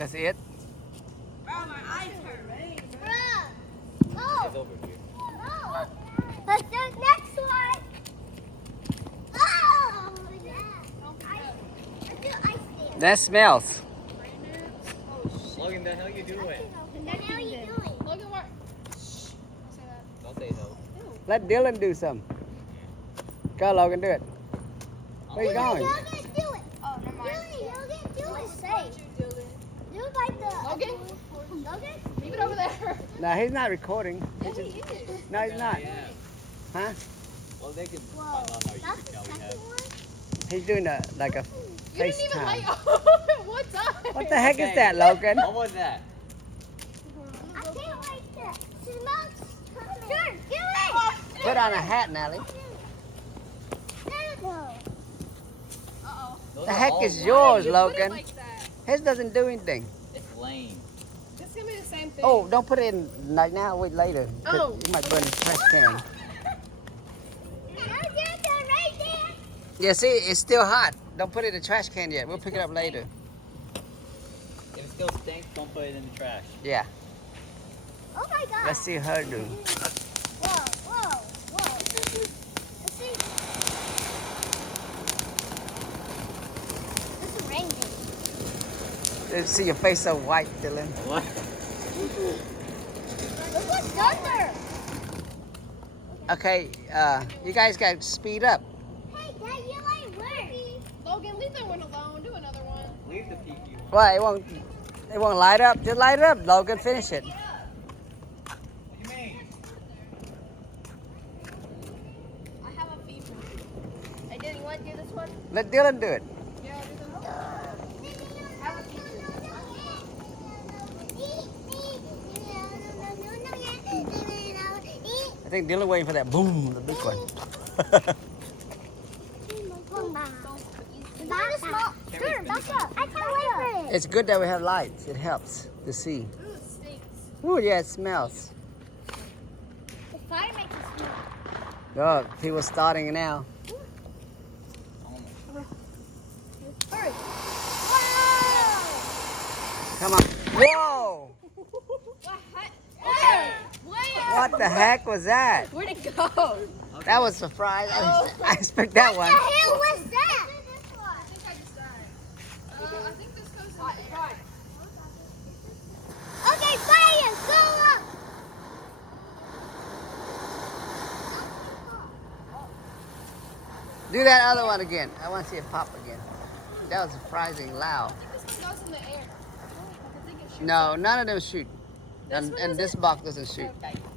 That's it? Bro, my eyes hurt. Bro, It's go. over here. Oh. Let's do the next one. Oh, yeah. Let's do ice dance. That smells. Logan, the hell you doing? What are you doing? Logan, what? Don't say no. Let Dylan do some. Go, Logan, do it. Where you going? Logan, do it. Oh, never mind. Logan, do it. Say. Do it like the... Logan? Logan? Leave it over there. No, he's not recording. Yeah, he is. No, he's not. Yeah. Huh? Well, they can Whoa. find out how you That's can the tell we have. second one? He's doing like a You didn't even light FaceTime. up. What's up? What the heck is that, Logan? What was that? I can't like that. It smells coming. Sure, do it. Put on a hat, Nelly. There we go. Uh-oh. Those The are heck all is white. yours, You put it Logan? like that. His doesn't do anything. It's lame. It's gonna be the same thing. Oh, don't put it in right now. Wait later. 'Cause Oh. You might burn the trash can. Right there. Yeah, see, it's still hot. Don't put it in the trash can yet. We'll pick it up later. If it still stinks, don't put it in the trash. Yeah. Oh my God. Let's see her do. Whoa, whoa, whoa. Let's see. This is raining. Let's see your face so white, Dylan. What? Look what's thunder. Okay, you guys got to speed up. Hey, Dad, you like work. Logan, leave that one alone. Do another one. Leave the PP one. Why? It won't light up. Just light it up, Logan. Finish it. What do you mean? I have a fever. Hey, Dylan, you want to do this one? Let Dylan do it. Yeah, do this one. I have a fever. I think Dylan waiting for that boom, the big one. Sure, back up. I can't wait for it. It's good that we have lights. It helps to see. Ooh, it stinks. Oh, yeah, it smells. The fire makes it smell. Oh, people starting now. Hurry. Come on. Whoa! Hey, where? What the heck was that? Where'd it go? That was a surprise. I expect that one. What the hell was that? I think I just died. I think this goes in the air. Okay, fire, go up. Do that other one again. I want to see it pop again. That was surprising loud. I think this one goes in the air. I think it shoots. No, none of them shoot. And this box doesn't shoot.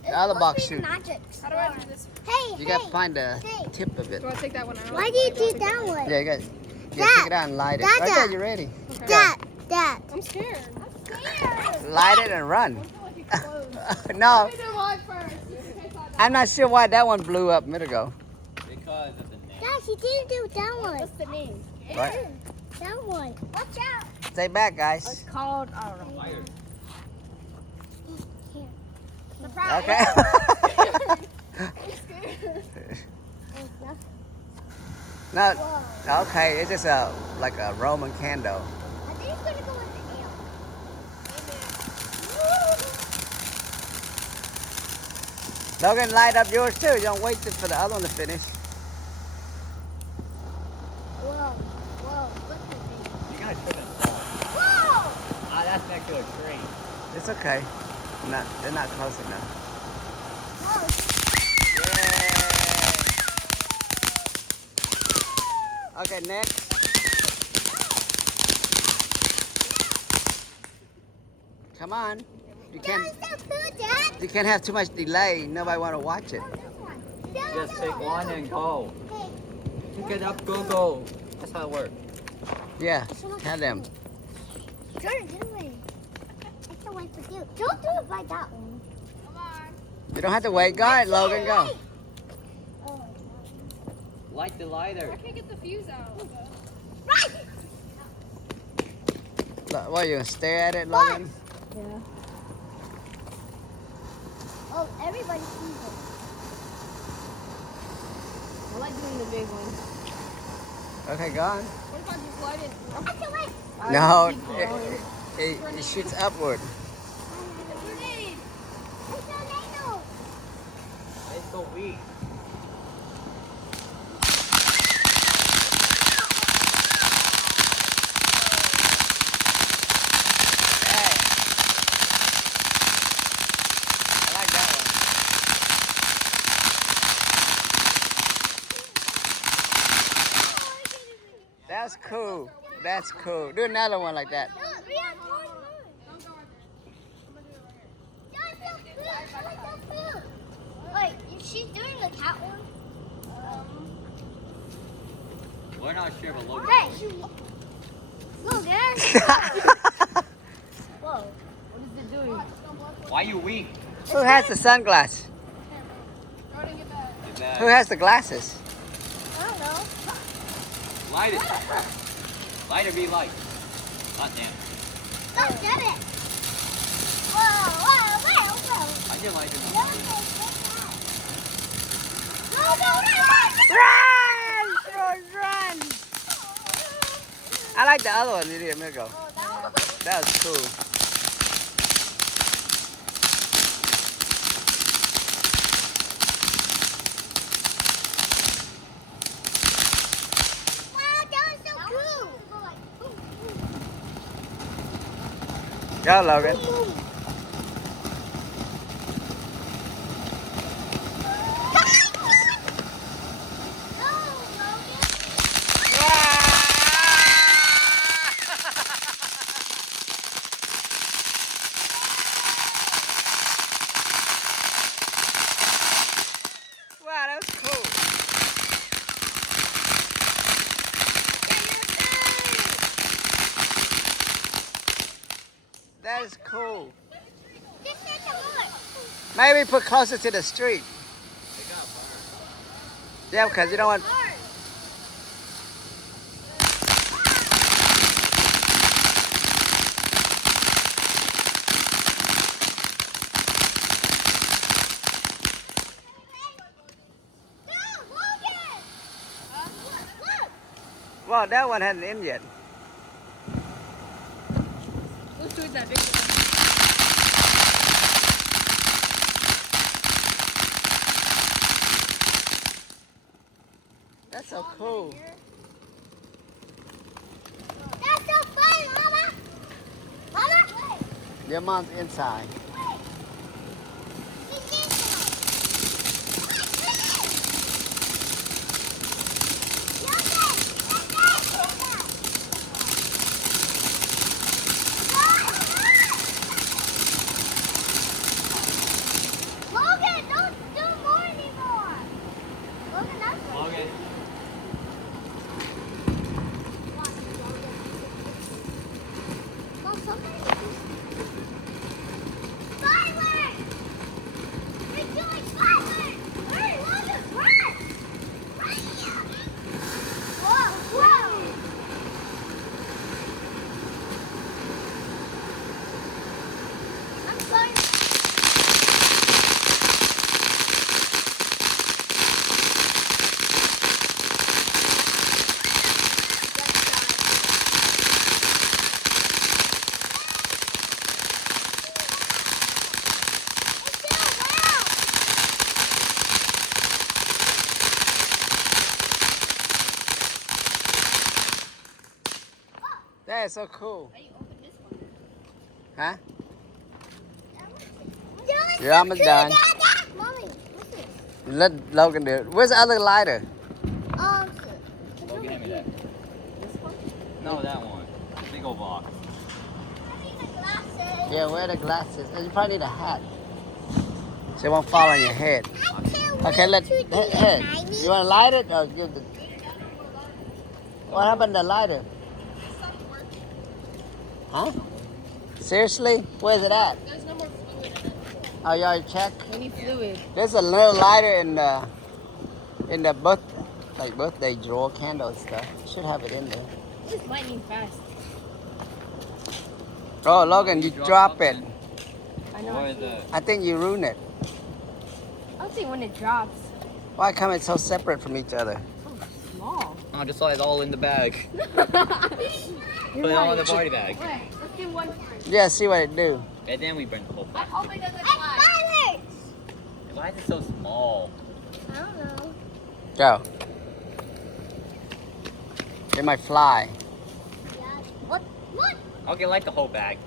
The other box shoot. Magic. How do I do this? Hey, You got to find the tip of it. Do I take that one out? Why do you do that one? Yeah, you got to Dad, take it out and light it. Dad, Right Dad. there, you're ready. Okay. Dad. I'm scared. Light it and run. I feel like it explodes. No, Let me do mine first. Just in case I die. I'm not sure why that one blew up a minute ago. Because of the name. Dad, she didn't do that one. What's the name? Right. That one. Watch out. Stay back, guys. It's called, I don't know. Fire. Surprise. Okay. I'm scared. No, okay, it's just like a Roman candle. I think it's gonna go in the air. Logan, light up yours too. You don't wait for the other one to finish. Whoa, look at me. You guys shouldn't fall. Whoa! Ah, that's next to a tree. It's okay. They're not close enough. Whoa! Okay, next. Come on. You can't. You can't have too much delay. Nobody want to watch it. Just pick one and go. Pick it up, go. That's how it works. Yeah, have them. Sure, do it. I can't wait for you. Don't do it like that one. Come on. You don't have to wait. Go ahead, Logan, go. Oh, Light the I lighter. can't get the fuse out. right! Look, what, you gonna stare at it, Logan? Yeah. Oh, everybody sees it. I like doing the big one. Okay, go on. What if I just light it? I can't wait. No, Keep going. It shoots upward. Grenade. It's so weak. Hey. I like that one. That's cool. That's cool. Do another one like that. Wait, is she doing the cat one? We're not sure, but Logan. Hey, Logan. Whoa. What is it doing? Why you weak? Who has the sunglasses? Jordan, get back. Get back. Who has the glasses? I don't know. Light it. Light or be light. God damn. Don't get it. Whoa. I can light it. Run! I like the other one you did a minute ago. That was cool. Go, Logan. Wow, that was cool. That is cool. Maybe put closer to the street. They got burned. Yeah, because you don't want. Well, that one hadn't in yet. Let's do that big one. That's so cool. That's so fun, Mama. Mama. Your mom's inside. Logan, don't do more anymore. Logan, that's Logan. Mom, somebody Firework! You're doing firework! Hurry, Logan, run! Run! Whoa! I'm sorry. That is so cool. How you open this one? Huh? Doing You're almost so done. cool, Dada. Mommy, what's this? Let Logan do it. Where's the other lighter? Logan, hand me that. This one? No, that one. Big old box. I need the glasses. Yeah, wear the glasses. And you probably need a hat. So it won't fall on your head. I can't Okay, wait to do hey, it, Mommy. you want to light it or give the... What happened to the lighter? Huh? Seriously? Where's it at? There's no more fluid in it. Oh, you already checked? We need fluid. There's a little lighter in the birthday drawer candle and stuff. Should have it in there. This is lightning fast. Oh, Logan, you drop it. I know. What is it? I think you ruined it. I'll see when it drops. Why come it so separate from each other? Oh, small. Oh, just like it's all in the bag. Put it all in the party bag. Wait, Let's do one first. Yeah, see what it do. And then we burn the whole I thing. hope it doesn't And fly. fireworks. Why is it so small? I don't know. Go. It might fly. Yeah. What? What? I'll get like the whole bag.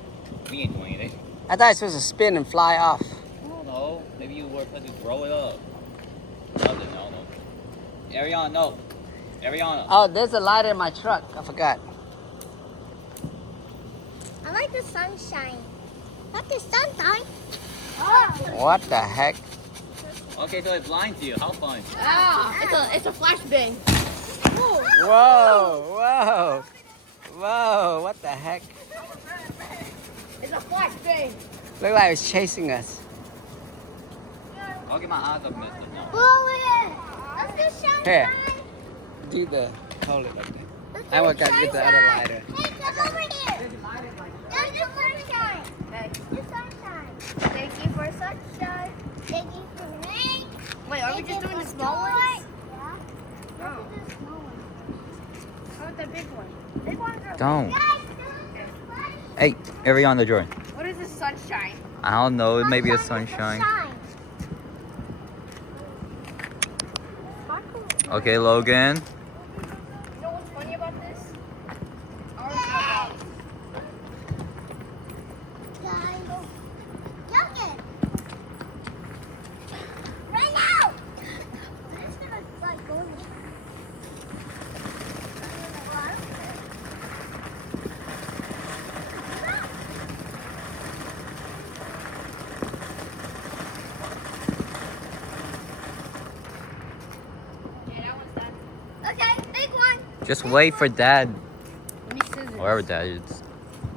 We ain't doing it. I thought it's supposed to spin and fly off. I don't know. Maybe you were supposed to throw it up. Nothing, no. Ariana, no. Ariana. Oh, there's a lighter in my truck. I forgot. I like the sunshine. Not the sunshine. Oh. What the heck? Okay, so it blinds you. How fun. Ah, it's a flashbang. Whoa, whoa, whoa, what the heck? It's a flashbang. Looked like it was chasing us. I'll get my eyes up, mister. No. Blow it. Let's do sunshine. Here. Do the, hold it like that. Let's I do would gotta get the other sunshine. lighter. Hey, come over here. Let's do sunshine. Okay. Do sunshine. Thank you for sunshine. Thank you for rain. Wait, are we Thank just you doing the for small joy. ones? Yeah. Oh. Let's do the small ones. How about the big one? Big ones are. Don't. Guys, do the sunshine. Hey, Ariana, Jordan. What is this sunshine? I don't know. It may be a Sunshine. sunshine. Okay, Logan. You know what's funny about this? Ours Guys, Logan. Right now. It's gonna like go in the Yeah, that one's done. Okay, big one. Just wait for Dad. We need scissors. Wherever Dad is. Oh,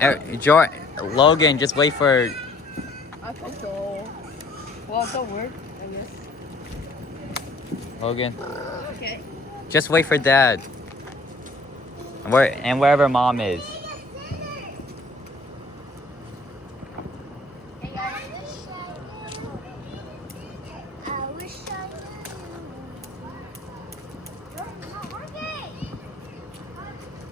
I thought you Logan, just wait for. said. Okay, so. Well, it's a word, I guess. Logan. Okay. Just wait for Dad. And wherever Mom is. Hey, guys. I wish I knew. It's not working.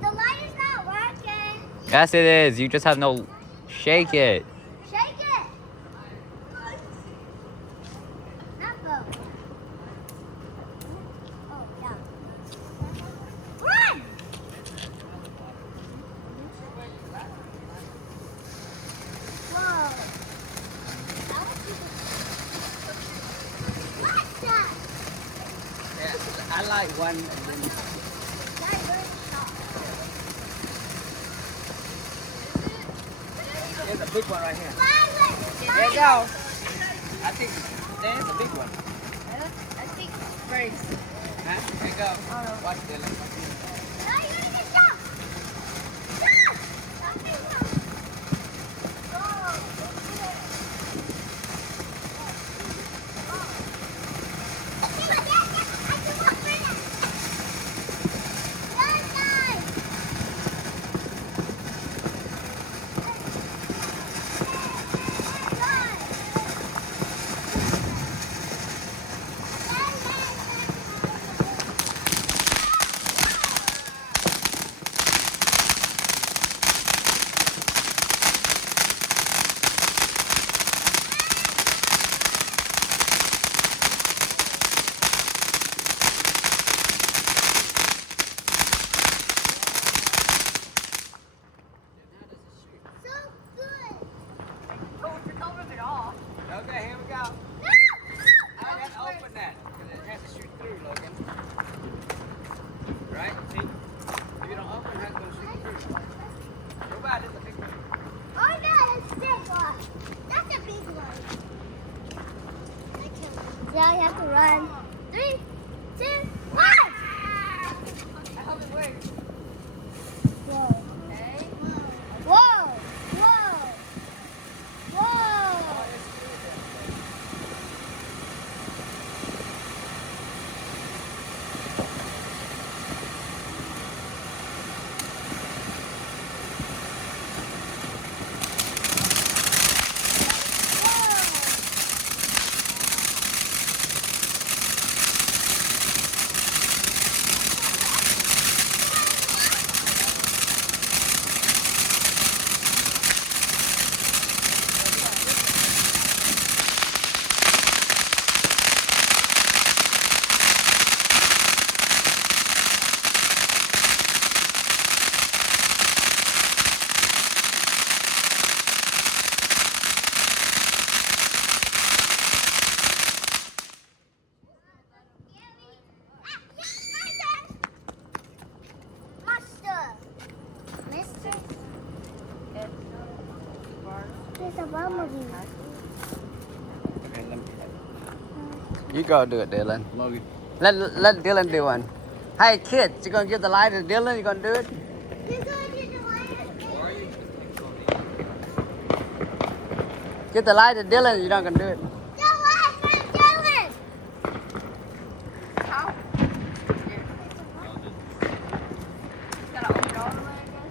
The light is not working. Yes, it is. You just have no. Shake it. Shake it. Not go. Oh, yeah. Run! Whoa. What's that? Yeah, I like one. That's very sharp. There's a big one right here. Fireworks! There you go. I think there's a big one. I think birds. Huh? There you go. Watch Dylan. No, you're gonna get shot! Shot! Okay, no. Okay, but I can walk right now. Run, guys! So good! Oh, it's the color of it all. Okay, here we go. No! I have to open that because it has to shoot through, Logan. Right? See? If you don't open it, it's going to shoot through. Go by, this is a big one. Oh no, it's a big one. That's a big one. Yeah, you have to run. 3, 2, 1! I hope it works. Whoa. Okay. Whoa! Whoa! Whoa! It's a bumblebee. Okay, let me try. You go do it, Dylan. Logan. Let Dylan do one. Hey, kids, you gonna give the lighter to Dylan? You gonna do it? He's going to the light. Get the lighter to Dylan. You're not gonna do it. The light from Dylan. How? Gotta open it all the way, I guess.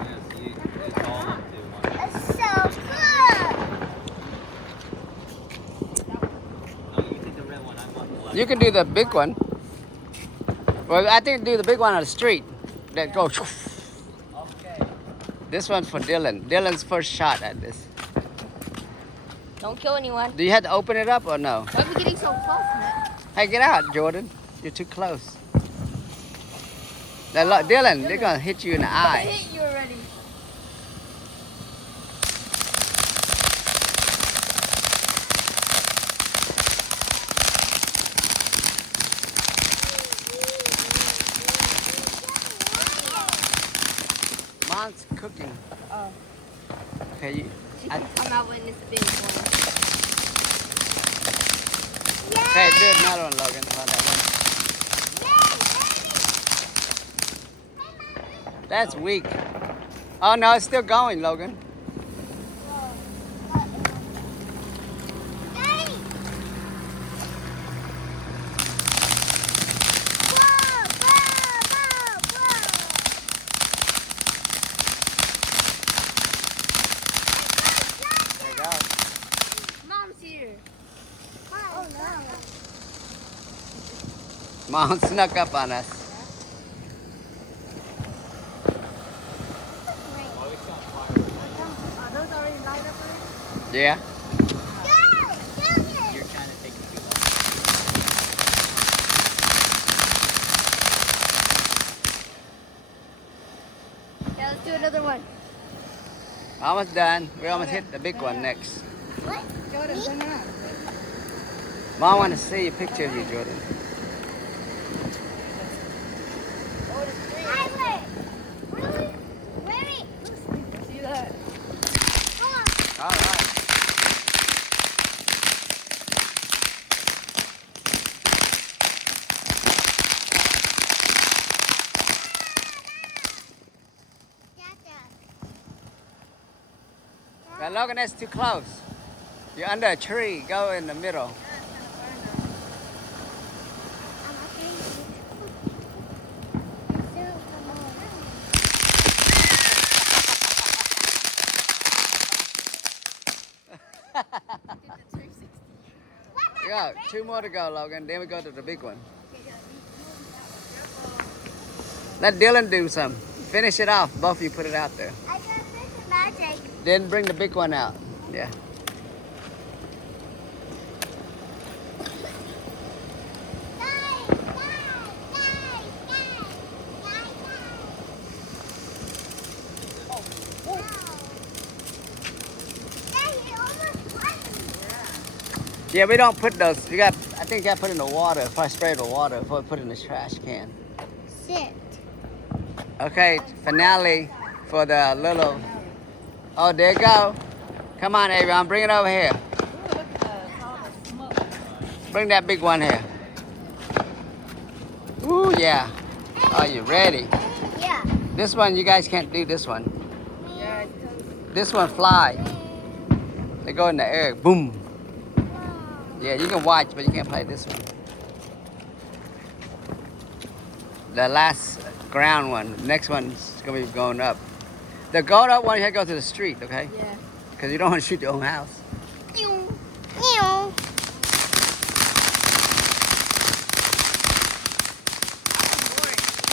Yeah, see, it's all up to one. It's so good. No, you take the red one. I want the black. You can do the big one. Well, I think do the big one on the street. That goes. Okay. This one's for Dylan. Dylan's first shot at this. Don't kill anyone. Do you have to open it up or no? Why are we getting so close, man? Hey, get out, Jordan. You're too close. Now, look, Dylan, they're gonna hit you in the I eye. hit you already. Mom's cooking. Oh. Okay, She can come out when it's big one. okay, do another one, Logan. Hold that one. That's weak. Oh no, it's still going, Logan. There you go. Mom's here. Oh no. Mom snuck up on us. Are those already lined up already? Yeah. You're trying to take it too long. Yeah, let's do another one. Almost done. We almost hit the big one next. Jordan, turn around. Mom want to see a picture of you, Jordan. Oh, there's three. See that? All right. Now, Logan, that's too close. You're under a tree. Go in the middle. Go. Two more to go, Logan. Then we go to the big one. Let Dylan do some. Finish it off. Both of you put it out there. I got this magic. Then bring the big one out. Yeah. Yeah, we don't put those. You got. I think you got to put in the water. If I spray the water, before we put it in the trash can. Sit. Okay, finale for the little. Oh, there you go. Come on, Avion, bring it over here. Bring that big one here. Ooh, yeah. Are you ready? Yeah. This one, you guys can't do this one. Yeah, it's because This one fly. They go in the air. Boom. Yeah, you can watch, but you can't play this one. The last ground one. Next one's gonna be going up. The going up one, you have to go to the street, okay? yeah. Because you don't want to shoot your own house.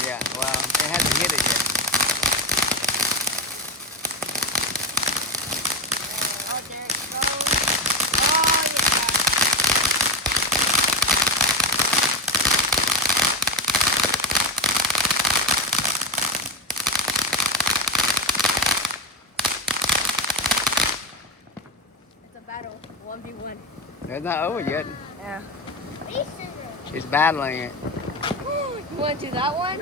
Yeah, well, it hasn't hit it yet. Oh, there it goes. Oh, yeah. It's a battle. 1v1. It's not over yet. Yeah. She's battling it. You want to do that one?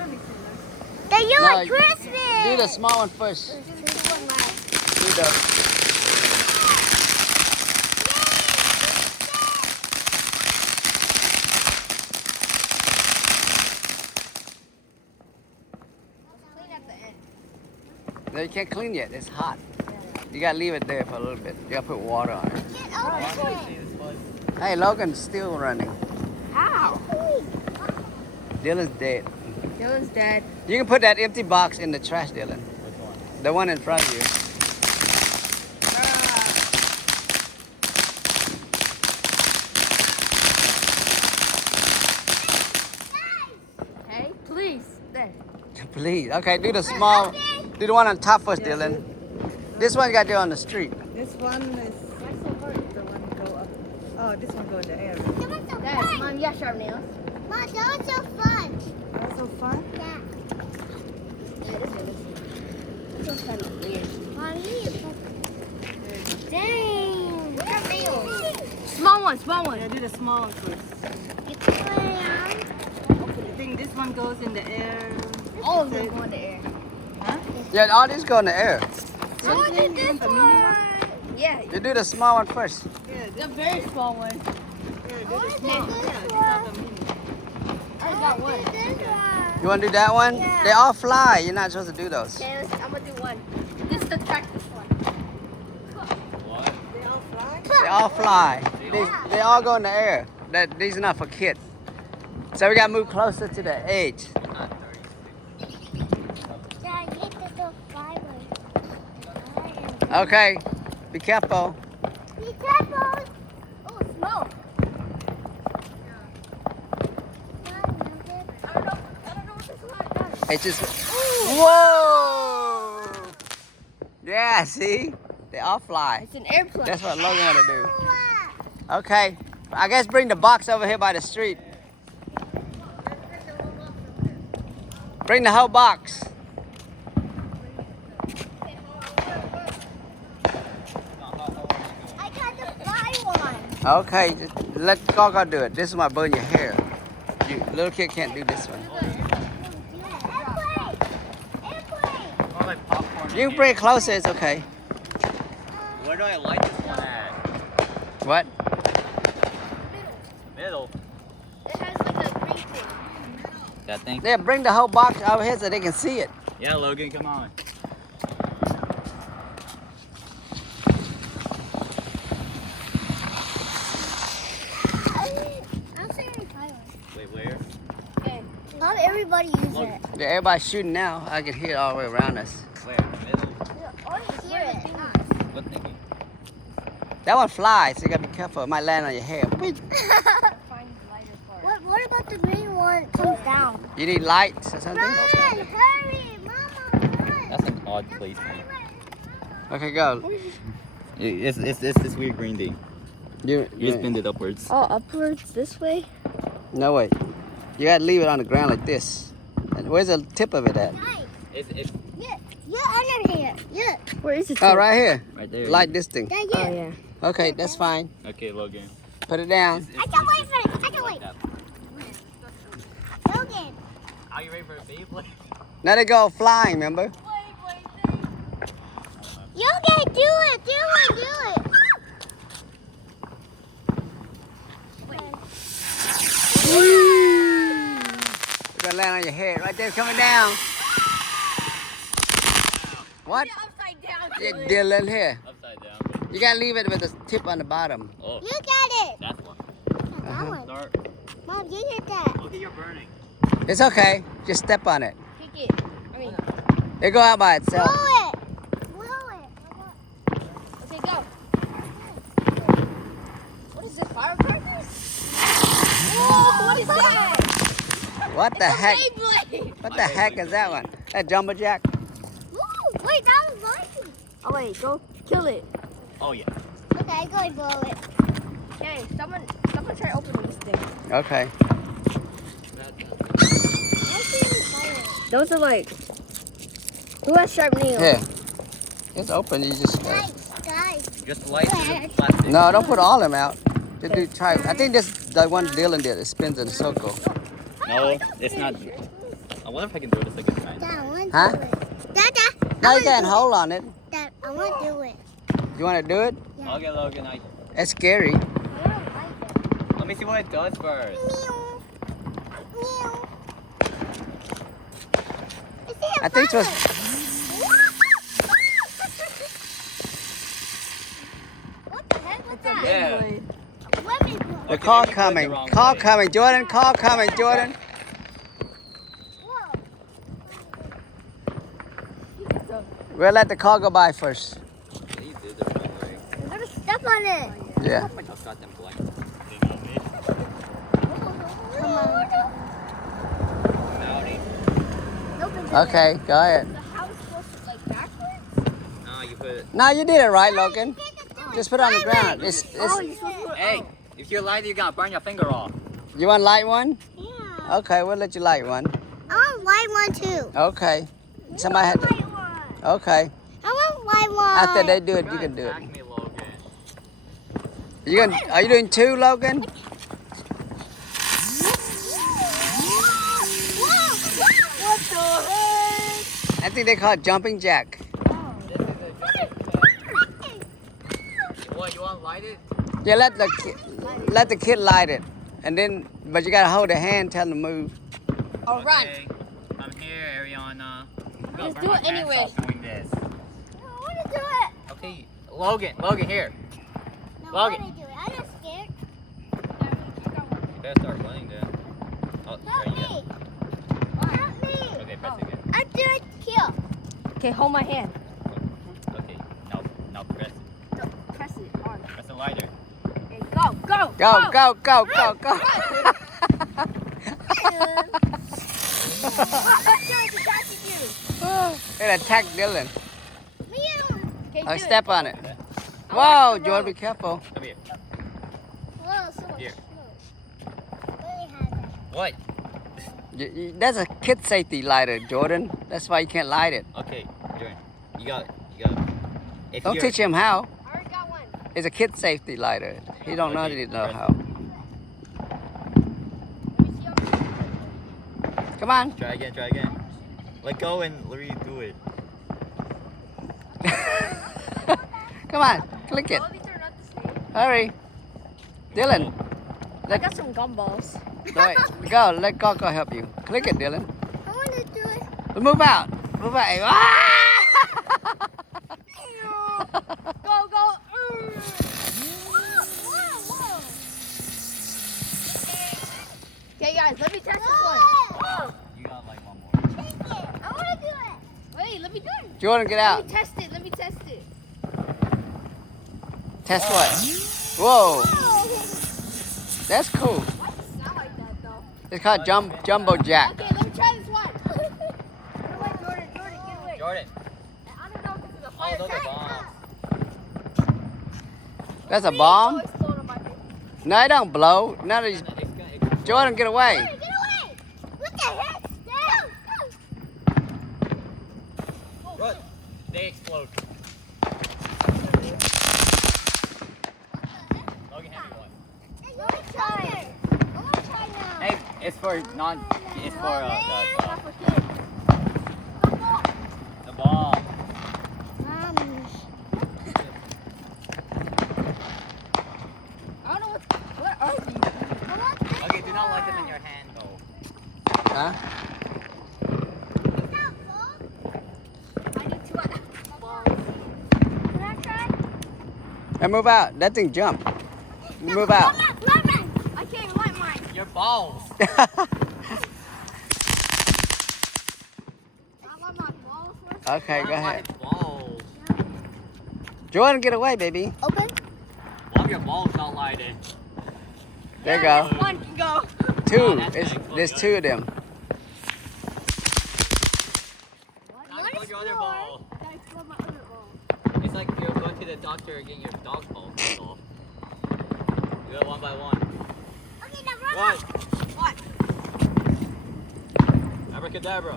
Then you No, like Christmas. Do the small one first. Let's do this one last. Do the No, you can't clean yet. It's hot. You gotta leave it there for a little bit. You gotta put water on it. Get over it. Hey, Logan's still running. How? Dylan's dead. Dylan's dead. You can put that empty box in the trash, Dylan. Which one? The one in front of you. Hey, please. There. Please. Okay, do the small. Do the one on top first, Dylan. This one you got to do on the street. This one is the one go up. Oh, this one go in the air. That was so There. fun. Mom, you got sharp nails. Mom, that was so fun. That was so fun. Yeah. Yeah, this is. This one's kind of weird. Mom, you put. Dang. Sharp nails. Small one, small one. Yeah, do the small one first. You can put it on. I think this one goes in the air. All of them go in the air. Huh? Yeah, all these go in the air. I want to do this The mini one? one. Yeah, You do the small one first. Yeah, the very small one. yeah, I want this to is do small. this Yeah, these one. are the mini. I got one. Do this one. You want to do that one? Yeah. They all fly. You're not supposed to do those. Okay, I'm gonna do one. This is the practice one. What? They all fly? They all fly. They all go in the air. These are not for kids. So we got to move closer to the edge. Not 30. Dad, get the firework. Okay, be careful. Be careful. Oh, smoke. I don't know what this one does. It's just. Whoa! Yeah, see? They all fly. It's an airplane. That's what Logan want to do. Okay, I guess bring the box over here by the street. Bring the whole box. I got the fly one. Okay, just let Gaga do it. This is my burn your hair. You little kid can't do this one. Airplane. Oh, like popcorn. You can bring it closer, it's okay. Where do I like this one at? What? Middle. It has like a green thing. That thing? Yeah, bring the whole box over here so they can see it. Yeah, Logan, come on. I'll say any fireworks. Wait, where? Okay. Not everybody use Look. it. Yeah, everybody's shooting now. I can hear it all the way around us. Where? Middle. Hear it. What thingy? That one flies, so you gotta be careful. It might land on your hair. Find the lighter part. What about the green one comes down? You need lights or something? Run, hurry, Mama, run. That's an odd placement. Okay, go. It's this weird green thing. You just bend it upwards. Oh, upwards this way? No, wait. You gotta leave it on the ground like this. And where's the tip of it at? Nice. It's You're under here. Yeah. Where is it? Oh, right here. right there. Light this thing. Yeah, Oh, yeah. yeah. Okay, that's fine. Okay, Logan. Put it down. I can wait for it. I can wait. That. Logan. Are you ready for a Beyblade? Now they go flying, remember? Logan, do it. Do it. Do it. It's gonna land on your head. Right there, coming down. What? Upside down. Yeah, Dylan here. Upside down. You gotta leave it with the tip on the bottom. Oh, You got it. that's one. That one. Start. Mom, you get that. Look at your burning. It's okay. Just step on it. Kick it. I mean, It go out by Blow itself. it. Blow it. okay, go. What is this, firecrackers? Whoa, what is that? What the heck? Beyblade. What the heck is that one? That jumbo jack? Ooh, wait, that was mine. Oh, wait, go kill it. Oh yeah. Okay, go and blow it. Okay, someone try opening this thing. Okay. Those are like, who has sharp nails? Here. It's open. You just. Guys. Just light the plastic. No, don't put all of them out. Just do try. I think this the one Dylan did. It spins in a circle. No, it's not. I wonder if I can do it a second time. Dad, I want Huh? to do it. Dad, No, you can't hold on it. Dad, I want to do it. You want to do it? Yeah. Okay, Logan, It's scary. I don't like let me see what it does first. it. Meow. Meow. It's I think it was. The Okay, car maybe you put it the coming. wrong Car way. coming. Jordan, car coming. Jordan. We'll let the car go by first. Yeah, you did the wrong way. I'm gonna step on it. Yeah. I've got them blank. Come on. Howdy. Okay, go ahead. The house supposed to like backwards? No, you put it. No, you did it right, Logan. Just put it on the ground. You're supposed to put Hey, if you light it, you're gonna burn your finger off. You want to light one? Yeah. Okay, we'll let you light one. I want white one too. Okay. Somebody had to. White one. Okay. I want white one. After they do it, you can do it. Attack me, Logan. Are you doing two, Logan? What the heck? I think they call it jumping jack. This is a What, you want to light it? Yeah, let the kid light it, and then but you gotta hold the hand, tell them to move. or run. Okay, I'm here, Ariana. Just do it anyway. Doing this. I want to do it. Okay, Logan, here. No, Logan. I want to do it. I'm just scared. You better start running then. Oh, Help there you me. go. Help me. Okay, press it again. I do it. Kill. Okay, hold my hand. Okay, now press it. No, press it hard. Press the lighter. Okay, go, go, Go, go, go, go, go. It attacked Dylan. Okay, I do step on it. Okay. Whoa, Jordan, be careful. Come here. Whoa, so much Here. smoke. Let me have that. What? That's a kid safety lighter, Jordan. That's why you can't light it. Okay, Jordan. You got it. If Don't you're- teach him how. I already got one. It's a kid safety lighter. He don't know Okay, know press how. Let me see how Come on. Try again. Let go and redo it. Come on, click it. all these are not the same. Hurry. Dylan, I got some gumballs. go. Let Coco help you. Click it, Dylan. I want to do it. Move out. Move out. Ah! Go, go. Okay, guys, let me test this one. You got like one more. I want to do it. Wait, let me do it. Jordan, get Let out. me test it. Let me test it. Test what? Whoa, that's cool. Why does it sound like that, though? It's called jumbo jack. Okay, let me try this one. Get away, Jordan. Jordan, get away. Jordan. I don't know if this is a Oh, fire those are truck. bombs. That's a bomb? It's always floating on my face. No, it don't blow. None of these. Jordan, get away. Get away. What the heck? Run. They explode. Logan, hand me one. Let me try it. I want to try now. Hey, it's for Not for kids. the bomb. I don't know what are these? Okay, do not light them in your hand though. Huh? I need to balls. Can I try? And move out. That thing jump. Move out. I can't light mine. Your balls. I light my balls first. Okay, go ahead. Balls. Jordan, get away, baby. Open. Why are your balls not lighted? There you go. One can go. Two. that's It's, nice. there's two of them. Now explode your other ball. I explode my other ball. It's like you're going to the doctor and getting your dog's balls cut off. Do it one by one. Okay, now run. One. What? Abracadabra.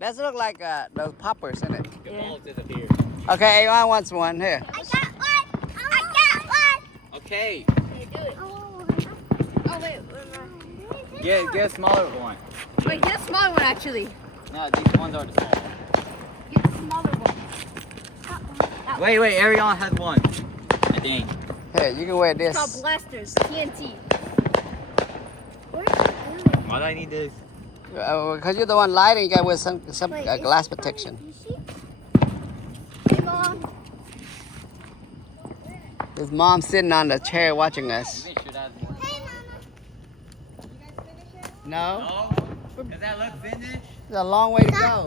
Does look like those poppers in it. Your Yeah. balls disappear. Okay, Avon wants one. Here. I got one. I got one. Okay. Okay, do it. Oh, wait. Get a smaller one. Wait, get a smaller one, actually. No, these ones are the small ones. Get the smaller one. Wait, Ariana has one. I think. Here, you can wear It's this. called blasters. TNT. Why do I need this? Because you're the one lighting, you gotta wear some glass protection. You see? Hey, Mom. His mom's sitting on the chair watching us. Make sure that's more. Hey, Mama. No? No? Does that look finished? It's a long way to go. My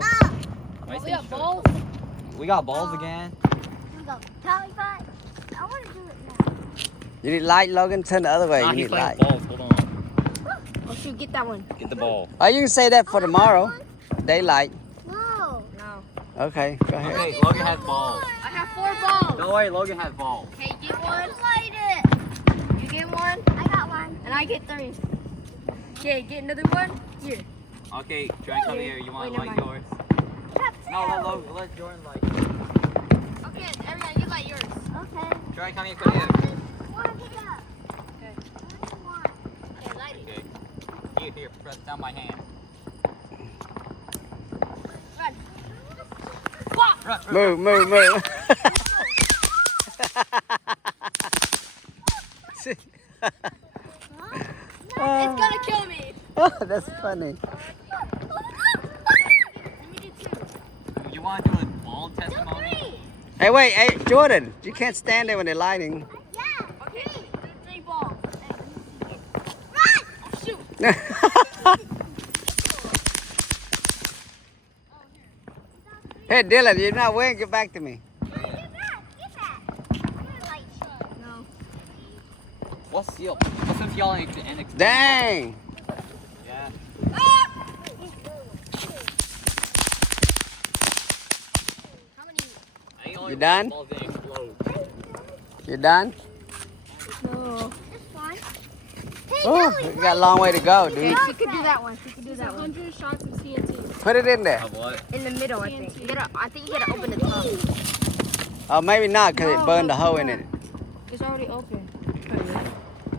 We got station- balls. We got balls again. We go. Tally fight. I want to do it now. You need light, Logan? Turn the other way. Nah, You he's need playing light. balls. Hold on. Oh shoot, get that one. Get the ball. Oh, you can say that for tomorrow. Daylight. No. No. Okay, go ahead. Okay, Logan has balls. I have 4 balls. Don't worry, Logan has balls. Okay, get one. Light it. You get one, I got one. and I get 3. Okay, get another one. Here. Okay, try and come here. You want to Wait, light never yours? Got No, let Jordan light. Okay, everyone, you like yours. Okay. Try and come here, come here. Want to pick it up. Okay. One. Okay, light it. Okay. Here, press down my hand. Run. Run. Move, move, move. See? It's gonna kill me. Oh, that's funny. Let me do 2. You want to do a ball testimony? Hey, wait, hey, Jordan, you can't stand there when they're lighting. Yeah. Okay, do 3 balls. Run. Oh shoot. Hey, Dylan, you're not wearing. Get back to me. Get back. Get back. I'm gonna light you. No. What's if y'all ain't Dang. Yeah. How many? I ain't only You done? balls didn't explode. You done? No. This one. Hey, Oh, Nelly, you got a long way to go, Okay, dude. she could do that one. She could do that one. 100 shots of TNT. Put it in there. Of what? In the middle, I think. I think you gotta open the top. Oh, maybe not, because it burned the hole in it. It's already open.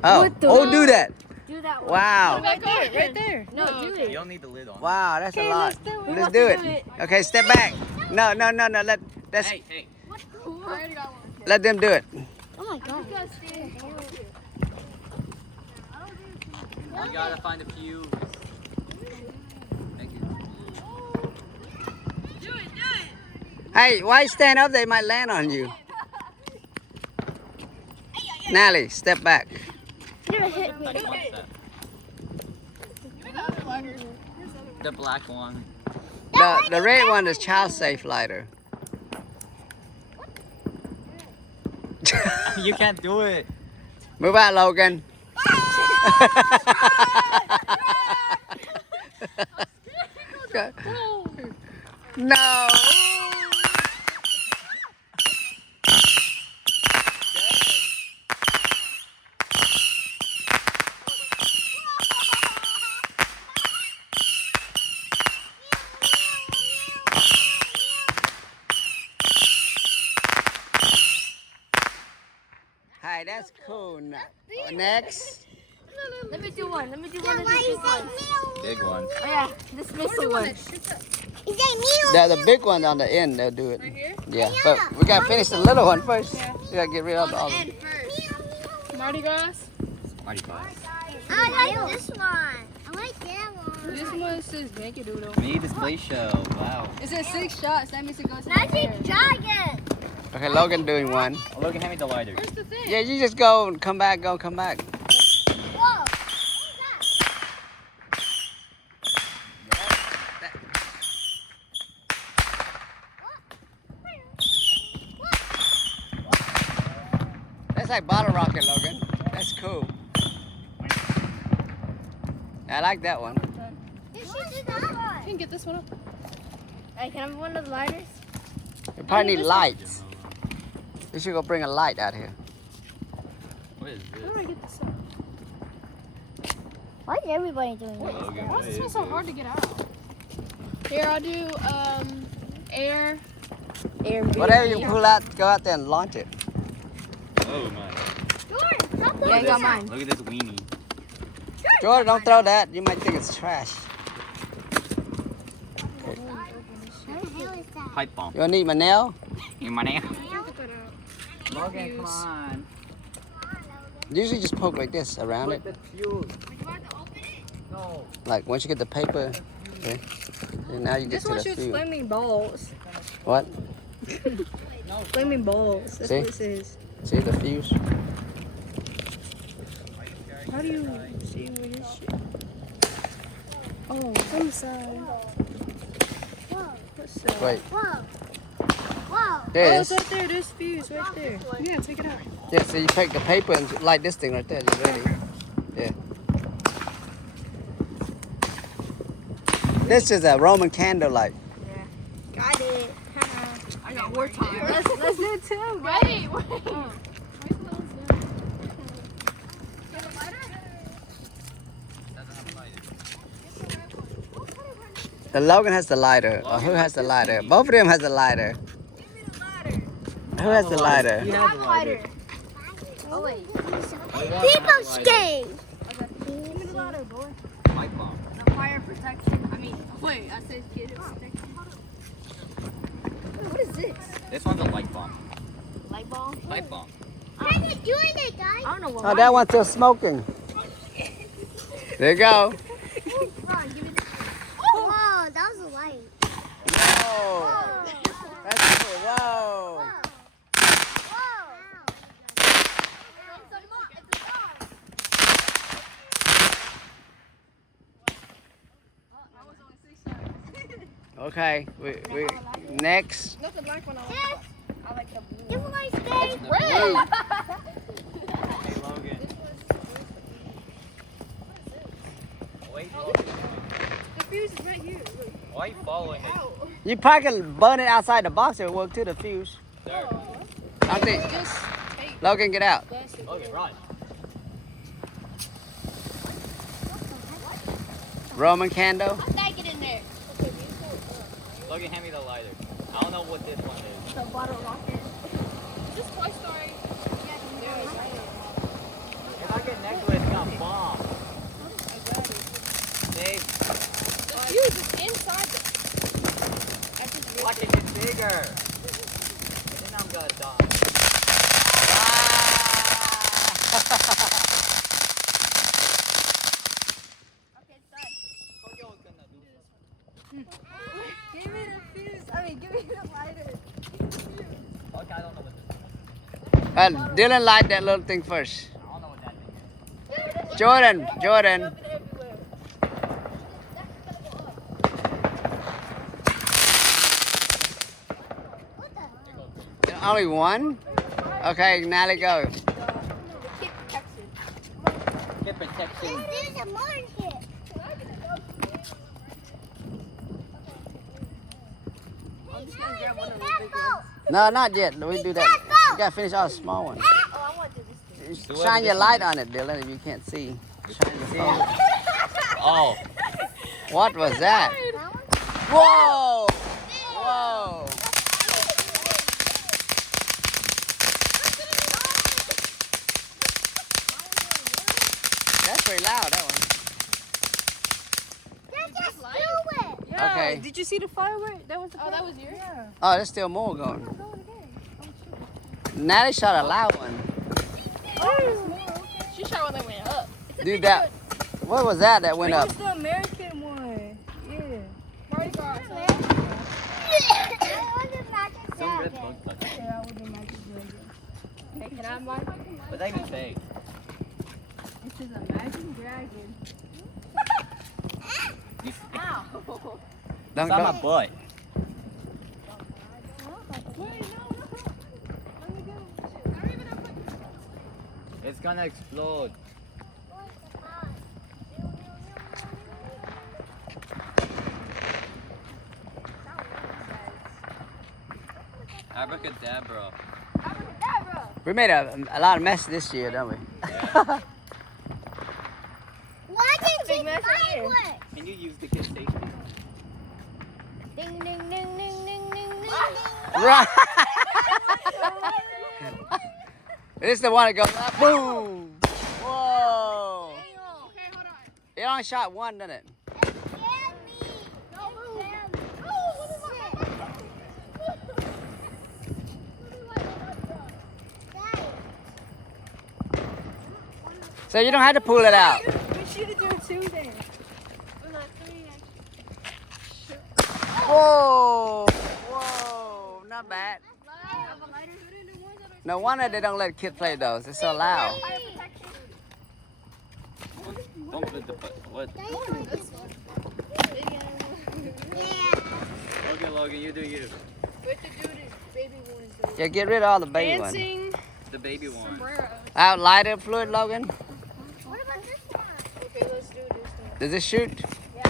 Oh, What the- oh, do that. Do that one. Wow. Right there, right there. No, do You it. don't need the lid on. Wow, that's a Okay, lot. let's do it. Let's do it. Okay, step back. No, no, no, no. Let's Hey, hey. I already got one. let them do it. Oh my god. You gotta find a fuse. Make it. Hey, why you stand up there? It might land on you. Nally, step back. You're hit me. Touch one step. The black one. The red one is child safe lighter. You can't do it. Move out, Logan. No. Hi, that's cool. Next. Let me do one. Let me do Yeah, one of why these you big say ones. meal? Big one. Oh yeah, this missile one. You say meal? The big one on the end, they'll do it. Right here? Yeah, but we gotta finish the little one first. We gotta get rid of all of them. And first. Mardi Gras. Marty Gras. I like this one. I like that one. This one says make it doodle. Mini display show. Wow. It says 6 shots. That means it goes in the Magic air. Dragon. Okay, Logan doing one. Oh, Logan, hand me the lighter. Where's the thing? Yeah, you just go and come back, go come back. Whoa. That's like bottle rocket, Logan. That's cool. I like that one. You should do that You one. can get this one up. Hey, can I have one of the lighters? You probably need lights. You should go bring a light out here. What is How do I this? get this up? Why is everybody doing this? Logan, Why what does it is feel so this? hard to get out? Here, I'll do air. Whatever you pull out, go out there and launch it. Oh my. Jordan, stop Yeah, I got mine. Look at this weenie. Jordan, don't throw that. You might think it's trash. What the hell is that? Pipe bomb. You want to eat my nail? In my name. Get that out. Logan, come on. Usually just poke like this around it. The fuse. No. Like once you get the paper, okay. And now you get This to one the shoots fuse. flaming balls. What? Flaming balls. That's See? what it says. See the fuse? How do you see where this shit? Oh, some side. What's that? Wait, Whoa. Whoa. there Oh, it it's is. right there. There's fuse right there. Yeah, take it out. Yeah, so you take the paper and light this thing right there. You ready? Yeah. This is a Roman candle light. Got it. I got war time. Let's do it too. Wait. The Logan has the lighter. Or who has the lighter? Both of them has the lighter. Who has the lighter? He has a lighter. Oh wait. People's game. Give me the ladder, boy. Pipe bomb. The fire protection. I mean, wait. I said kid protection. What is this? This one's a light bomb. Light bulb? Pipe bomb. How are you doing it, guys? I don't know what. Oh, that one's still smoking. There you go. Ron, give me this. Whoa, that was a light. Whoa. That's cool. Whoa. Okay, we next. Not the black one. I like the blue. Give me my space. Red. Hey, Logan. Wait, Logan. The fuse is right here. Look. Why are you following me? You probably can burn it outside the box. It'll work too, the fuse. There. I think. Just take Logan, get out. Logan, run. Roman candle. I'm back it in there. Logan, hand me the lighter. I don't know what this one is. The bottle rocket. Just Toy Story. If I get next to it, it's gonna bomb. See? The fuse is inside the. Watch it get bigger. Then I'm gonna die. Okay, it's done. Koyo's gonna do something. Give me the fuse. I mean, give me the lighter. Okay, I don't know what this is. Dylan, light that little thing first. I don't know what that thing is. Jordan. Only one? Okay, Natalie, go. Kid protection. Get protection. There's a more here. I'm just gonna grab one of the big Careful. ones. No, not yet. We do that. You gotta finish all the small ones. Oh, I want to do this thing. Shine your light on it, Dylan, if you can't see. Shine your phone. Oh. What was that? Whoa! Whoa! That's pretty loud, that one. Just do it. Yeah. Okay. Did you see the firework? That was the Oh, that was yours? Yeah. Oh, there's still more going. Natalie shot a loud one. She shot one that went up. Dude, that. What was that went It up? was the American one. Yeah. Mardi Gras. Some red bug touch. Yeah, I would imagine doing Okay, can I have mine? What they even say? This is a magic dragon. Ow. Don't, It's on my don't. butt. It's gonna explode. Abracadabra. Abracadabra. We made a lot of mess this year, don't we? Why did Big you mess right here. firework? Can you use the kid station? Ding, ding, ding, ding, ding, ding, ding. Right. This is the one that goes up. Boom! Whoa! Okay, hold on. It only shot one, didn't it? So you don't have to pull it out. We should have done two then. Whoa! Whoa! Not bad. Have a lighter. Put in the ones that are No wonder they don't let kids play those. It's so loud. Fire protection. Don't put the what? This one. Yeah. Okay, Logan, you do you. We have to do the baby ones though. Yeah, get rid of all the baby ones. Dancing. The baby one. Sombreros. Out lighter fluid, Logan. What about this one? Okay, let's do this one. Does it shoot? Yeah.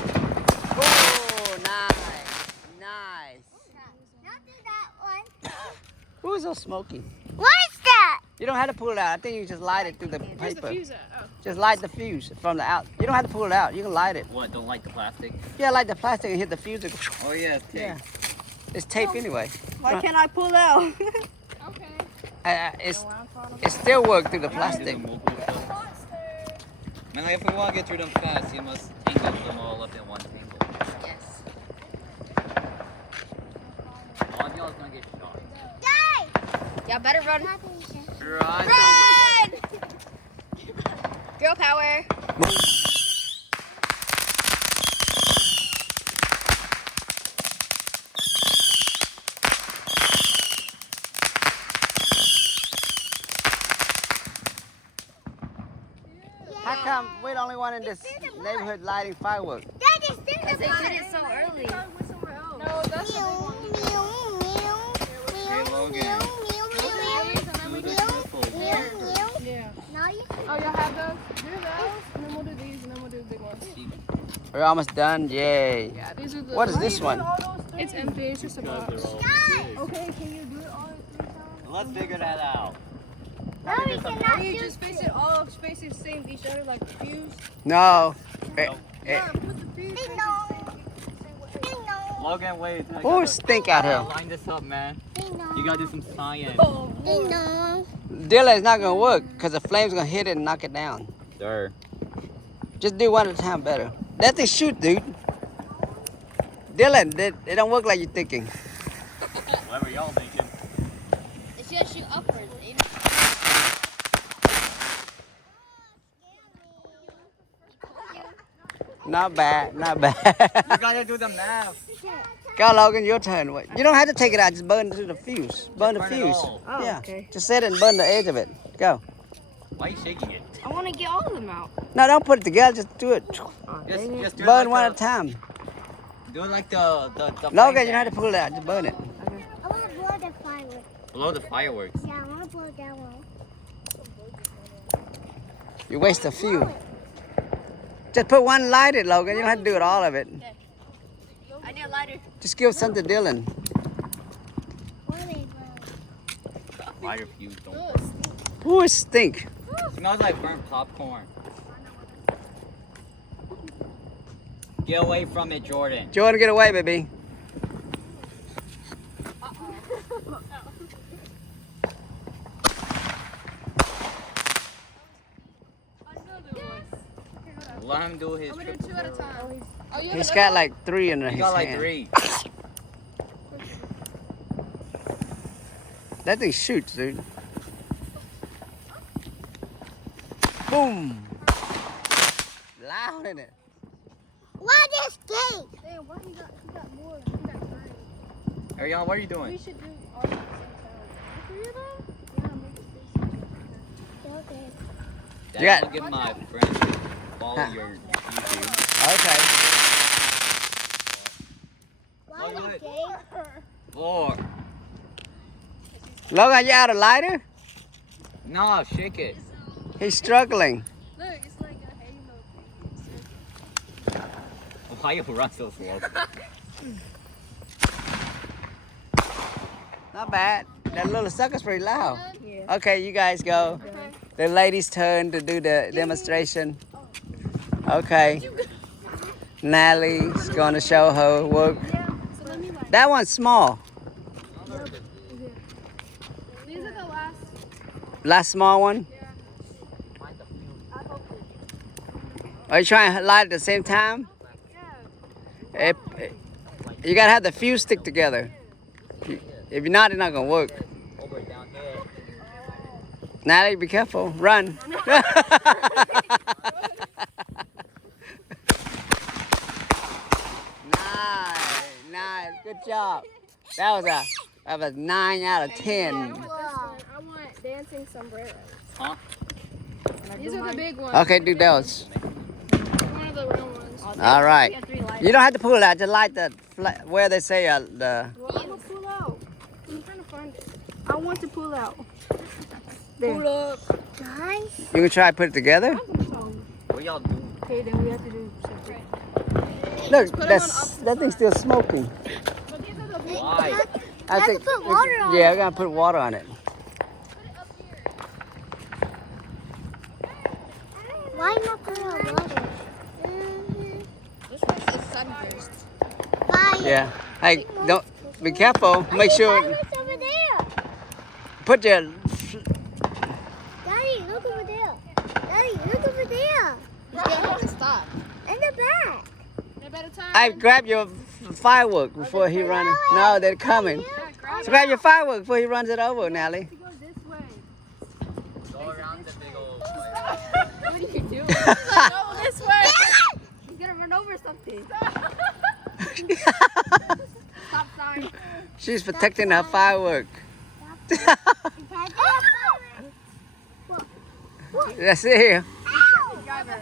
Oh, nice. Nice. Not do that one. Ooh, it's so smoky. What is that? You don't have to pull it out. I think you just light it through the Where's the paper. fuse at? Oh. Just light the fuse from the out. You don't have to pull it out. You can light it. What? Don't like the plastic? Yeah, light the plastic and hit the fuse. Oh yeah, it's tape. Yeah. It's tape anyway. Why can't I pull out? Okay. It still works through the plastic. Man, like, if we want to get through them fast, you must tangle them all up in one tangle. Yes. All of y'all is gonna get shot. Die! Y'all better run. Run! Run! Girl power. How come we're the only one in this neighborhood lighting fireworks? That is this Because they did it so early. No, that's the big one. Hey, Logan. Do the triple. Yeah. Now you Oh, y'all have those? Do those, and then we'll do these, and then we'll do the big ones. We're almost done. Yay. Yeah, these are the. What is this one? It's empty. It's just a box. Okay, can you do it all at 3 times? Let's figure that out. no, we cannot you do just face it all facing the same each other like fuse? No. Nope. Put the fuse Ding dong. Ding dong. Logan, wait. I Oh, gotta- stink out here. Line this up, man. Ding dong. You gotta do some science. Ding dong. Dylan, it's not going to work because the flame's going to hit it and knock it down. Sure. Just do one at a time better. That thing shoot, dude. Dylan, it don't work like you're thinking. Whatever y'all thinking. It's gonna shoot upwards. Aiden. Not bad, not bad. You gotta do the math. Go, Logan, your turn. Wait, you don't have to take it out. Just burn it to the fuse. Burn the burn it fuse. all. Oh, Yeah. okay. Just set it and burn the edge of it. Go. Why are you shaking it? I want to get all of them out. No, don't put it together. Just do it. Just do it Burn like one the, at a time. Do it like the Logan, you don't have to pull it out. Just burn it. I want to blow the fireworks. Blow the fireworks. Yeah, I want to blow that one. You waste a few. Just put one lighted, Logan. You don't have to do it all of it. I need a lighter. Just give some to Dylan. What are they blowing? Lighter fuse don't burn. Ooh, it stink. Smells like burnt popcorn. Get away from it, Jordan. Jordan, get away, baby. Let him do his I'm going to triple do 2 at a barrel. time. Oh, you have He's another got one? like 3 in his He got like hand. 3. That thing shoots, dude. Boom. Loud in it. What is cake? Damn, why he got more? He got 3. Ariana, what are you doing? We should do all at the same time. 3 of them? Yeah, make it Okay. Dad, You got- I'll give my friends to follow your YouTube. Okay. Why Look is at cake? 4. Logan, you out of lighter? No, shake it. He's struggling. Look, it's like a halo thing. Why you run so slow? Not bad. That little sucker's pretty loud. Yeah. Okay, you guys go. Okay. The lady's turn to do the demonstration. Okay. Natalie's gonna show her work. Yeah, so let me like. That one's small. These are the last. Last small one. Yeah. I hope it. Are you trying to light at the same time? Yeah. You gotta have the fuse stick together. If you're not, it's not gonna work. Over down here. Natalie, be careful. Run. Nice. Good job. That was a 9 out of 10. I want planting sombreros. Huh? These are the big ones. Okay, do those. One of the round ones. All right. You don't have to pull out. Just light the where they say the. Well, I'm gonna pull out. I'm trying to find it. I want to pull out. There. Pull up. Guys. You can try to put it together. What y'all doing? Okay, then we have to do separate. Look, put 'em on that's opposite that thing's still smoking. But these are the big Why? I have to put water on Yeah, we're gonna put water on it. Why not put on water? This one's the sun-drizzed. Fire. Yeah. Hey, don't be careful. Make sure. Fireworks over there. Put your. Daddy, look over there. Daddy, look over there. He's gonna have to stop. In the back. They better turn. Hey, grab your firework before he runs. No, they're coming. So grab your firework before he runs it over, Nally. Go this way. Go around the big old. What are you doing? Go this way. He's gonna run over something. Stop sign. She's protecting her firework. That's it here. Driver.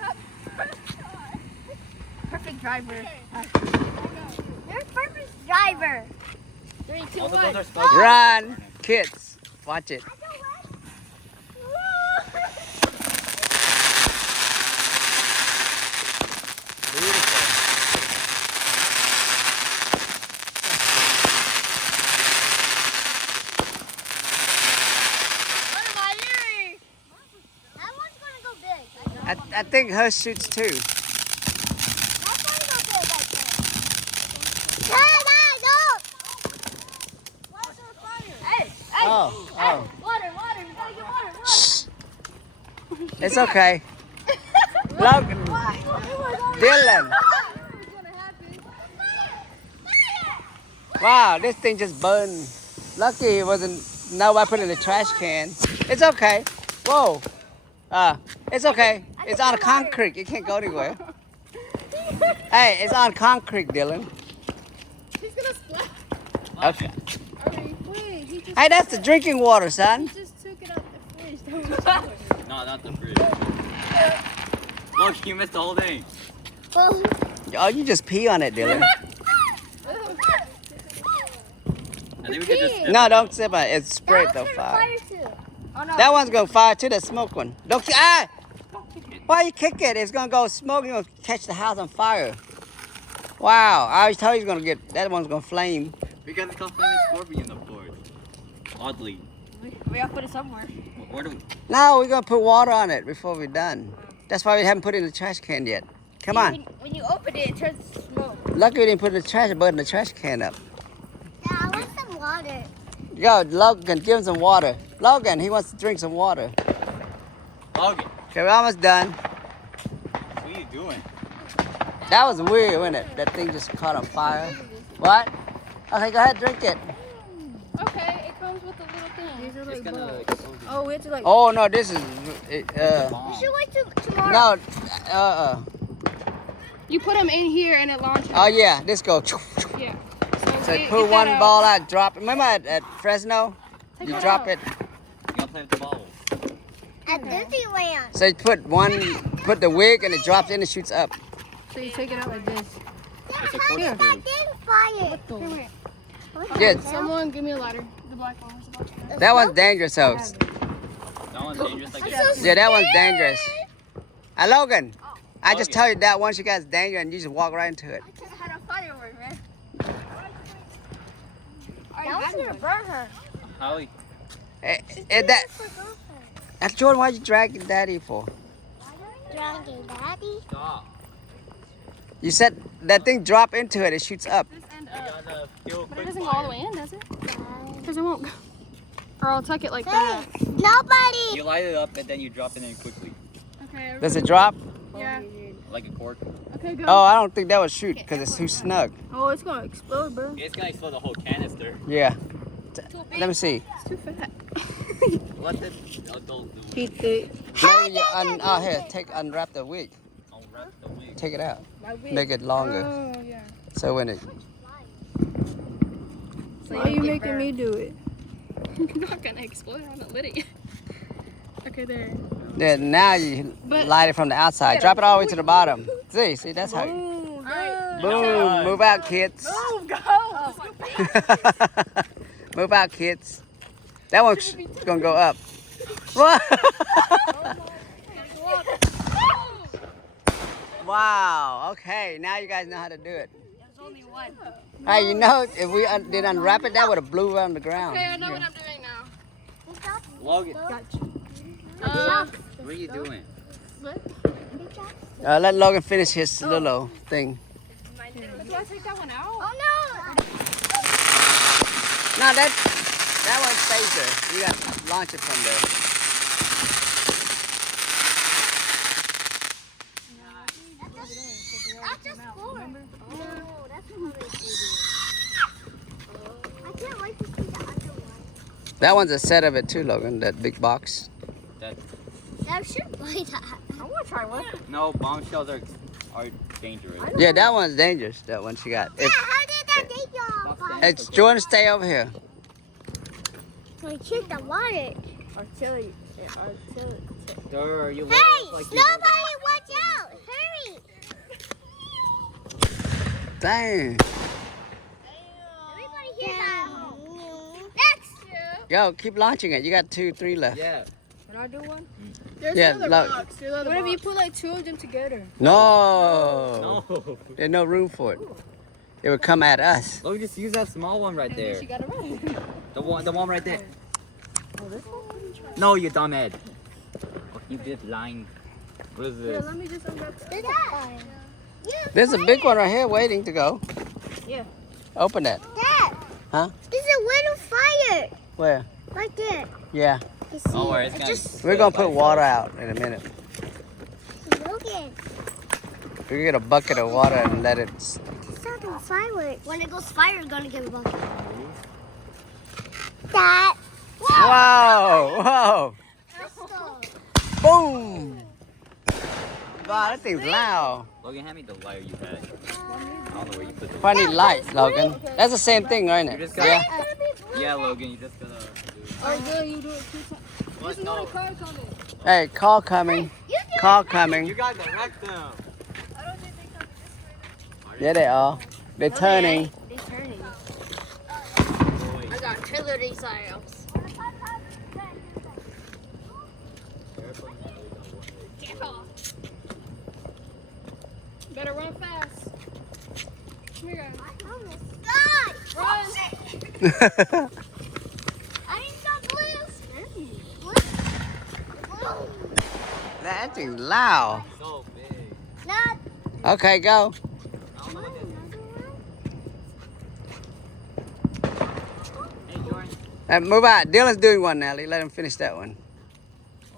Perfect driver. You're a perfect driver. 3, 2, All the 1. guns are smoking. Run, kids. Watch it. What am I hearing? That one's gonna go big. I think her shoots too. That's gonna go big, I think. No! What's on fire? Hey, Oh, oh. water, you gotta get water. It's okay. Logan, Dylan. Wow, this thing just burned. Lucky it wasn't. Nobody put it in the trash can. It's okay. Whoa. It's okay. It's on concrete. It can't go anywhere. Hey, it's on concrete, Dylan. He's gonna splat. Okay. Wait, he just, Hey, that's the drinking water, son. just took it out the fridge. That was No, not the fridge. Look, you missed the whole thing. Oh, you just pee on it, Dylan. I think we could just. No, don't sip on it. It's sprayed That though, one's fire. gonna fire too. Oh no. That one's gonna fire too. The smoke one. Don't why you kick it? It's gonna go smoke. You're gonna catch the house on fire. Wow! I always told you it's gonna get. That one's gonna flame. Because it's called Flaming Scorpion, of course. Oddly. We gotta put it somewhere. Where do we? No, we're gonna put water on it before we're done. That's why we haven't put it in the trash can yet. Come on. When you open it, it turns to smoke. Lucky we didn't put the trash button the trash can up. Yeah, I want some water. Yo, Logan, give him some water. Logan, he wants to drink some water. Logan, Okay, we're almost done. what are you doing? That was weird, wasn't it? That thing just caught on fire. What? Okay, go ahead, drink it. Okay, it comes with a little thing. These are It's like gonna balls. explode. Oh, we have to like. Oh no, this is. We should wait till tomorrow. No, You put them in here and it launches. Oh yeah, this go. Yeah. So get- put get one that out. ball out, drop it. Remember at Fresno, Take you it drop out. it. You gotta play with the ball. At Disneyland. So you put the wig and it drops in and shoots up. So you take it out like this. It's a How did corkscrew. that didn't fire? Come here. Yeah, Someone give me a lighter. The black one. Where's the black one? that one's dangerous, so. That one's dangerous like I'm so that. Yeah, that one's dangerous. Logan, I just Logan. told you that once you guys dangerous and you just walk right into it. I just had a firework, man. That was gonna burn her. Howie, That's Jordan, why'd you drag your daddy for? Dragging Daddy. stop. You said that thing drop into it, it shoots up. This end I up. gotta feel But it quick doesn't go all the way in, does it? Because it won't go. Or I'll tuck it like that. Hey, nobody. You light it up and then you drop it in quickly, Okay. Does it drop? Yeah. like a cork. Okay, go. Oh, I don't think that would shoot because it's too snug. Oh, it's gonna explode, bro. It's gonna explode the whole canister. Yeah. Too big. Let me see. It's too fat. Let the adult do it. Heat it. Maybe you here, unwrap the wig. I'll wrap the wig. Take it out. My wig. Make it longer. Oh, yeah. So when it. Why are you making me do it? You're not gonna explode. I haven't lit it yet. Okay, there. Then now you But- light it from the outside. Drop it all the way to the bottom. See, that's how. Boom. Alright. Boom. Move out, kids. Boom. Go. Move out, kids. That one's gonna go up. What? Wow. Okay, now you guys know how to do it. There's only one. Hey, you know, if we did unwrap it, that would have blew on the ground. Okay, I know what I'm doing now. Logan, Uh, what are you doing? Let Logan finish his little thing. do I take that one out? Oh no! No, that one stays there. You got to launch it from there. That's just four. No, that's how they do it. I can't wait to see the other one. That one's a set of it too, Logan. That big box. That I should buy that. I want to try one. no bombshells are dangerous. Yeah, that one's dangerous. That one she got. Yeah, how did that take y'all? It's Jordan, stay over here. I checked the water. Artillery. Sir, you Hey, like nobody watch out! Hurry! Dang. Everybody hear that? Next! Go, keep launching it. You got 2, 3 left. Yeah. Can I do one? There's Yeah, another look. box. What if you put like 2 of them together? No. No. There's no room for it. It would come at us. Logan, just use that small one right there. She got it right. The one right there. No, you dumbass. Oh, you did lying. What is Here, this? let me just unwrap it. There's a big one right here waiting to go. Yeah. Open it. Dad! Huh? There's a little fire! Where? Right there. Yeah. You see Don't worry, it? it's Just We're gonna put water out in a minute. Logan. We get a bucket of water and let it. It's not on fireworks. When it goes fire, it's gonna get a bucket. Dad! Whoa! Whoa! Boom! Wow, that thing's loud. Logan, hand me the wire you had. I don't know where you put the Probably need lights, Logan. That's the same thing, right? You just Yeah. gotta, yeah, Logan, you just gotta do Alright, good. You do it 2 times. What? There's No. another car coming. Hey, call coming. Call coming. You gotta direct them. I don't think they come this way. Yeah, they are. They're turning. They're turning. Oh, wait. I got artillery siles. Better run fast. Come here, guys. God! Run. I need some blue. That thing's loud. So big. Not Okay, go. I don't know what that is. Hey, Jordan. Move out. Dylan's doing one, Nelly. Let him finish that one.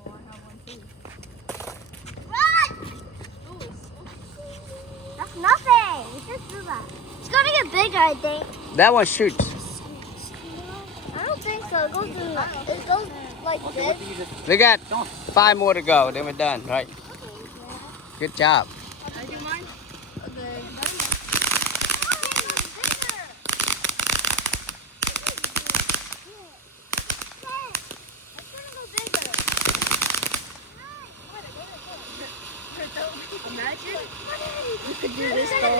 Oh, I have one too. run! That's nothing. We just do that. It's gonna get bigger, I think. That one shoots. I don't think so. It goes like Okay, this. what do you just... We got 5 more to go. Then we're done, right? Good job. I do mine. Okay. Imagine you could do this stuff.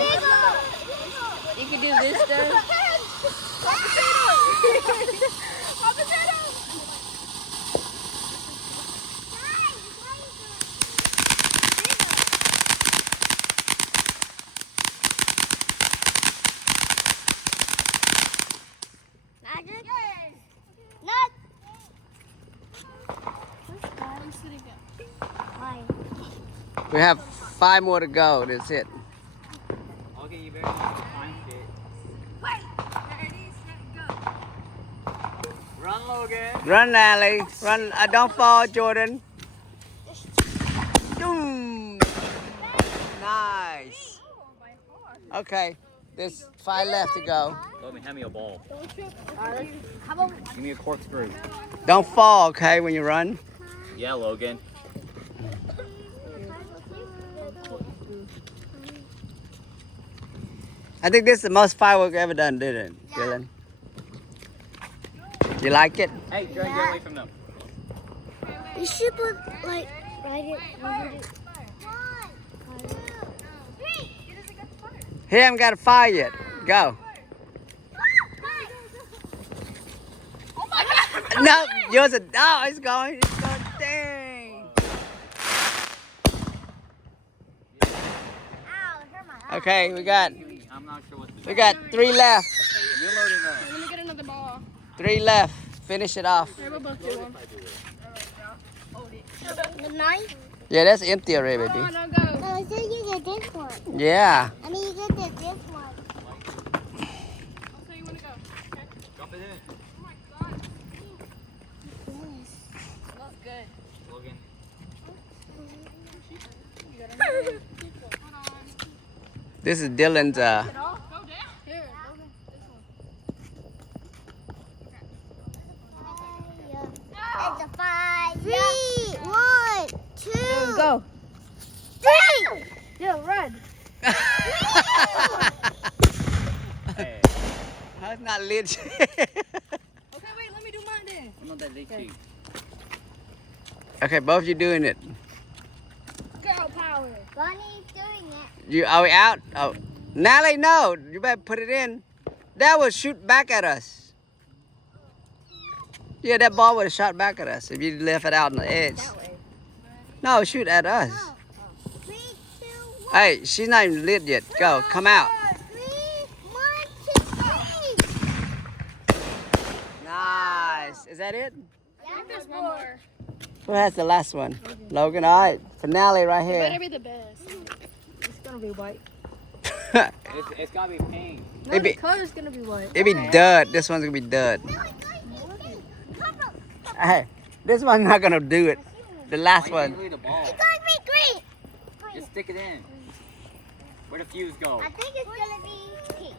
You could do this stuff. We have 5 more to go. That's it. Okay, you better find it. Run, Logan. Run, Nelly. Run. Don't fall, Jordan. Boom. Nice. Okay. There's 5 left to go. Logan, hand me a ball. How about Give me a corkscrew. Don't fall, okay, when you run. Yeah, Logan. I think this is the most firework ever done, didn't it, Dylan? You like it? Hey, Jordan, get away from them. You should put like write it. He haven't got a fire yet. Go. No, yours a oh, it's going. It's going. Dang. Okay, we got I'm not sure what to do. we got 3 left. You're loading up. Let me get another ball. 3 left. Finish it off. Here, we'll both do one. The knife? Yeah, that's empty already, baby. Come on, now go. No, so you get this one. Yeah. I mean, you get this one. So you want to go? Okay. Drop it in. Oh my God. Yes. Smells good. Logan. You got another. Hold on. This is Dylan's Go down. Here, go down. It's a fire. 3, 1, 2. Go. 3. Yeah, run. Hey, That's not lit. Okay, wait, let me do mine then. I'm not that leaky. Okay, both you doing it. Girl power. Bonnie's doing it. You are we out? Oh, Natalie, no. You better put it in. That will shoot back at us. Yeah, that ball would have shot back at us if you left it out on the edge. That way. No, shoot at us. 3, 2, 1. Hey, she's not even lit yet. Go, come out. 3, 1, 2, 3. Nice. Is that it? There's one more. Who has the last one? Logan. All right, finale right Better here. be the best. It's gonna be white. It's gotta be pink. No, It be- the color's gonna be white. It be dud. This one's gonna be dud. No, it's going to be pink. Come on. Hey, this one's not gonna do it. The last Why you one. leave the ball? It's going to be green. Just stick it in. Where the fuse go? I think it's going to be pink.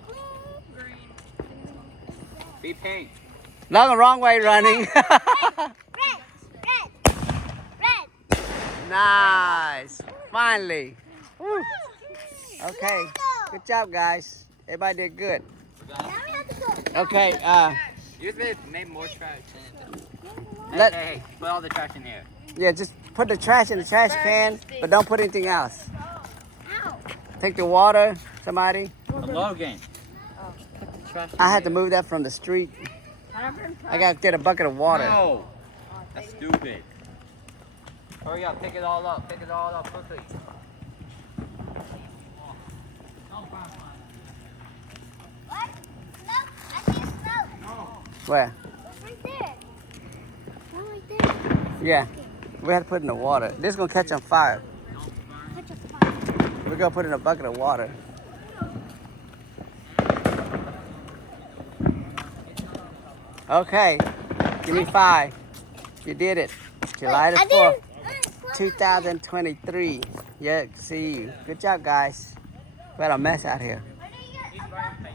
Be pink. Logan, wrong way running. Red. Red. Nice. Finally. Woo. Okay. Good job, guys. Everybody did good. Now we have to go. Okay. You just made more trash. Hey, Let- hey, put all the trash in here. Yeah, just put the trash in the trash can, but don't put anything else. Ow. Take the water, somebody. Logan. Put the trash in I had to here. move that from the street. I gotta get a bucket of water. No. That's stupid. Hurry up, pick it all up. Pick it all up quickly. What? Smoke? I see smoke. Where? It's right there. One right there. Yeah. We had to put it in the water. This is gonna catch on fire. Catch a fire. We're gonna put it in a bucket of water. Okay. Give me 5. You did it. July the 4th, 2023. Yeah, see you. Good job, guys. We had a mess out here. Where do you get a